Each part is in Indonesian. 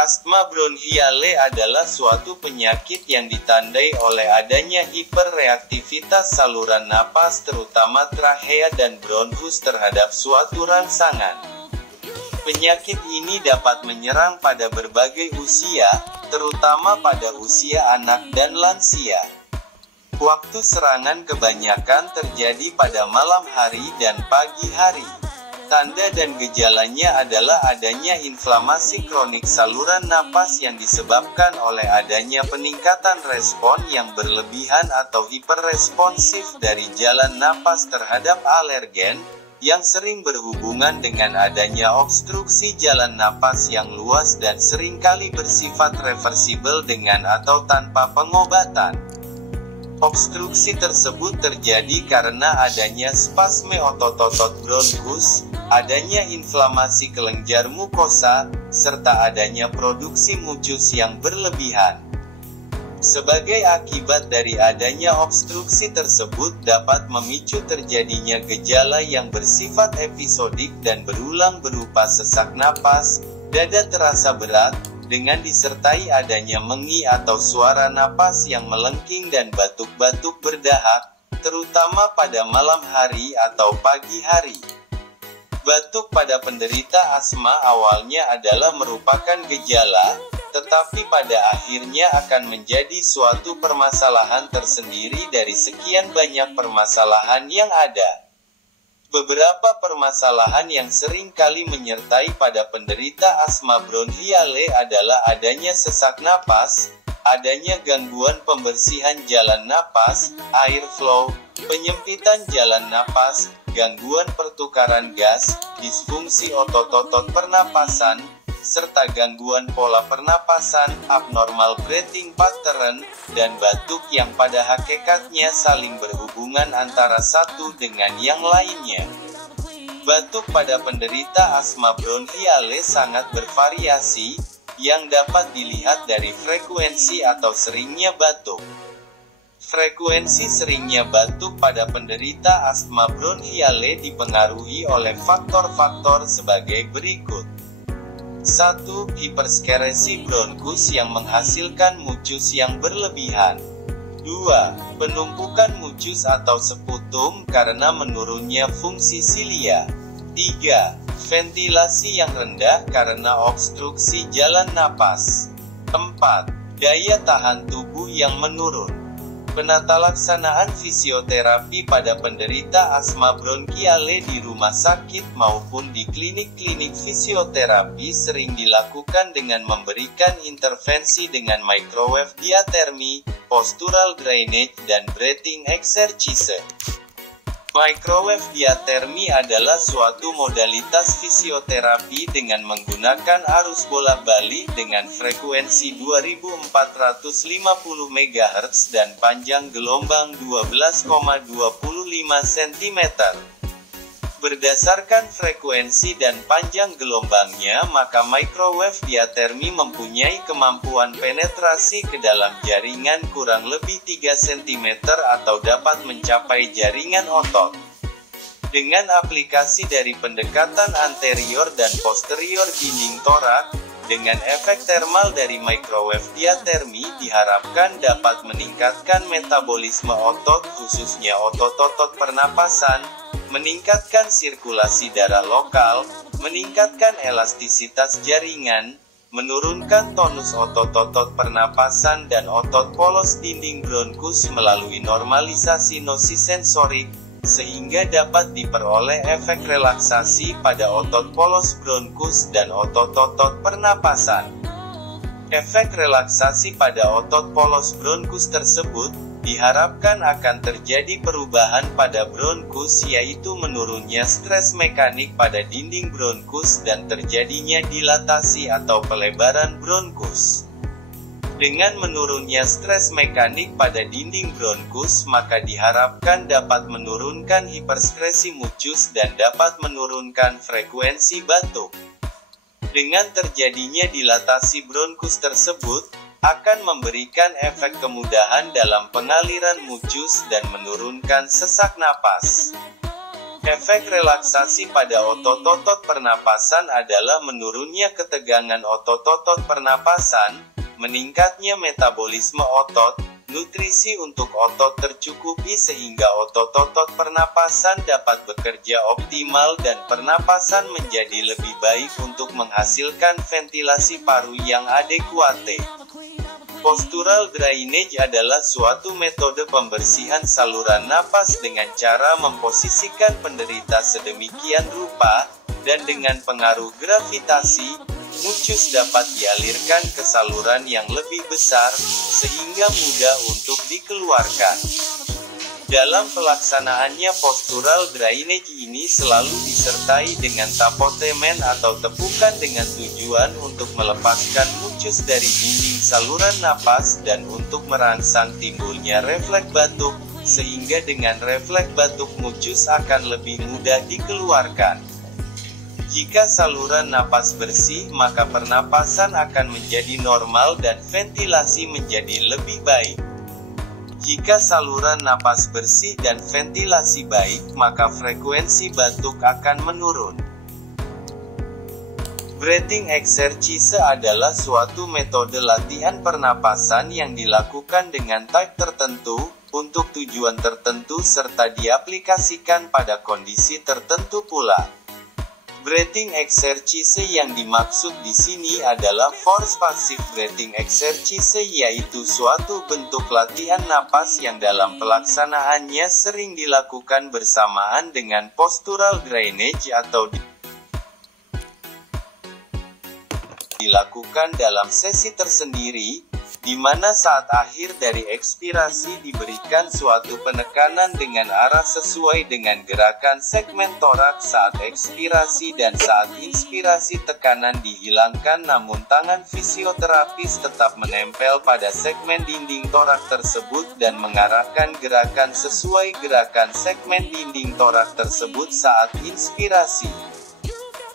Asma bronchiale adalah suatu penyakit yang ditandai oleh adanya hiperreaktivitas saluran napas terutama trachea dan bronkus terhadap suatu rangsangan. Penyakit ini dapat menyerang pada berbagai usia, terutama pada usia anak dan lansia. Waktu serangan kebanyakan terjadi pada malam hari dan pagi hari. Tanda dan gejalanya adalah adanya inflamasi kronik saluran napas yang disebabkan oleh adanya peningkatan respon yang berlebihan atau hiperresponsif dari jalan napas terhadap alergen, yang sering berhubungan dengan adanya obstruksi jalan napas yang luas dan seringkali bersifat reversibel dengan atau tanpa pengobatan. Obstruksi tersebut terjadi karena adanya spasme otot-otot bronkus, adanya inflamasi kelenjar mukosa, serta adanya produksi mucus yang berlebihan. Sebagai akibat dari adanya obstruksi tersebut dapat memicu terjadinya gejala yang bersifat episodik dan berulang berupa sesak napas, dada terasa berat, dengan disertai adanya mengi atau suara napas yang melengking dan batuk-batuk berdahak, terutama pada malam hari atau pagi hari. Batuk pada penderita asma awalnya adalah merupakan gejala, tetapi pada akhirnya akan menjadi suatu permasalahan tersendiri dari sekian banyak permasalahan yang ada. Beberapa permasalahan yang sering kali menyertai pada penderita asma bronchiale adalah adanya sesak napas, adanya gangguan pembersihan jalan napas, airflow, penyempitan jalan napas, gangguan pertukaran gas, disfungsi otot-otot pernapasan, serta gangguan pola pernapasan, abnormal breathing pattern, dan batuk yang pada hakikatnya saling berhubungan antara satu dengan yang lainnya. Batuk pada penderita asma bronchiale sangat bervariasi, yang dapat dilihat dari frekuensi atau seringnya batuk. Frekuensi seringnya batuk pada penderita asma bronchiale dipengaruhi oleh faktor-faktor sebagai berikut. 1. Hiperskeresi bronkus yang menghasilkan mucus yang berlebihan. 2. Penumpukan mucus atau seputum karena menurunnya fungsi silia. 3. Ventilasi yang rendah karena obstruksi jalan napas. 4. Daya tahan tubuh yang menurun. Penata laksanaan fisioterapi pada penderita asma bronchiale di rumah sakit maupun di klinik-klinik fisioterapi sering dilakukan dengan memberikan intervensi dengan microwave diathermy, postural drainage, dan breathing exercise. Microwave diathermy adalah suatu modalitas fisioterapi dengan menggunakan arus bolak-balik dengan frekuensi 2450 MHz dan panjang gelombang 12,25 cm. Berdasarkan frekuensi dan panjang gelombangnya, maka microwave diathermy mempunyai kemampuan penetrasi ke dalam jaringan kurang lebih 3 cm atau dapat mencapai jaringan otot. Dengan aplikasi dari pendekatan anterior dan posterior dinding torak, dengan efek termal dari microwave diathermy diharapkan dapat meningkatkan metabolisme otot khususnya otot-otot pernapasan, meningkatkan sirkulasi darah lokal, meningkatkan elastisitas jaringan, menurunkan tonus otot-otot pernapasan dan otot polos dinding bronkus melalui normalisasi nosisensorik, sehingga dapat diperoleh efek relaksasi pada otot polos bronkus dan otot-otot pernapasan. Efek relaksasi pada otot polos bronkus tersebut diharapkan akan terjadi perubahan pada bronkus, yaitu menurunnya stres mekanik pada dinding bronkus dan terjadinya dilatasi atau pelebaran bronkus. Dengan menurunnya stres mekanik pada dinding bronkus, maka diharapkan dapat menurunkan hiperskresi mucus dan dapat menurunkan frekuensi batuk. Dengan terjadinya dilatasi bronkus tersebut, akan memberikan efek kemudahan dalam pengaliran mucus dan menurunkan sesak napas. Efek relaksasi pada otot-otot pernapasan adalah menurunnya ketegangan otot-otot pernapasan, meningkatnya metabolisme otot, nutrisi untuk otot tercukupi sehingga otot-otot pernapasan dapat bekerja optimal dan pernapasan menjadi lebih baik untuk menghasilkan ventilasi paru yang adekuate. Postural drainage adalah suatu metode pembersihan saluran napas dengan cara memposisikan penderita sedemikian rupa, dan dengan pengaruh gravitasi, mucus dapat dialirkan ke saluran yang lebih besar, sehingga mudah untuk dikeluarkan. Dalam pelaksanaannya postural drainage ini selalu disertai dengan tapotemen atau tepukan dengan tujuan untuk melepaskan mucus dari dinding saluran napas dan untuk merangsang timbulnya refleks batuk, sehingga dengan refleks batuk mucus akan lebih mudah dikeluarkan. Jika saluran napas bersih, maka pernapasan akan menjadi normal dan ventilasi menjadi lebih baik. Jika saluran napas bersih dan ventilasi baik, maka frekuensi batuk akan menurun. Breathing exercise adalah suatu metode latihan pernapasan yang dilakukan dengan type tertentu, untuk tujuan tertentu serta diaplikasikan pada kondisi tertentu pula. Breathing exercise yang dimaksud di sini adalah force passive breathing exercise, yaitu suatu bentuk latihan napas yang dalam pelaksanaannya sering dilakukan bersamaan dengan postural drainage atau dilakukan dalam sesi tersendiri, di mana saat akhir dari ekspirasi diberikan suatu penekanan dengan arah sesuai dengan gerakan segmen toraks saat ekspirasi dan saat inspirasi tekanan dihilangkan, namun tangan fisioterapis tetap menempel pada segmen dinding torak tersebut dan mengarahkan gerakan sesuai gerakan segmen dinding torak tersebut saat inspirasi.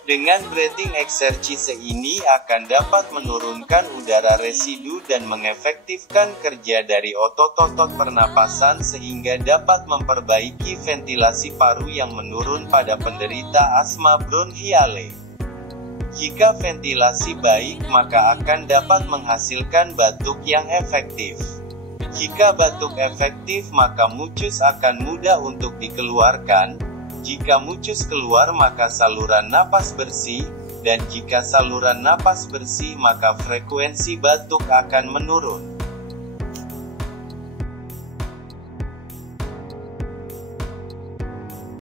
Dengan breathing exercise ini akan dapat menurunkan udara residu dan mengefektifkan kerja dari otot-otot pernapasan sehingga dapat memperbaiki ventilasi paru yang menurun pada penderita asma bronchiale. Jika ventilasi baik, maka akan dapat menghasilkan batuk yang efektif. Jika batuk efektif, maka mucus akan mudah untuk dikeluarkan. Jika mucus keluar, maka saluran napas bersih, dan jika saluran napas bersih, maka frekuensi batuk akan menurun.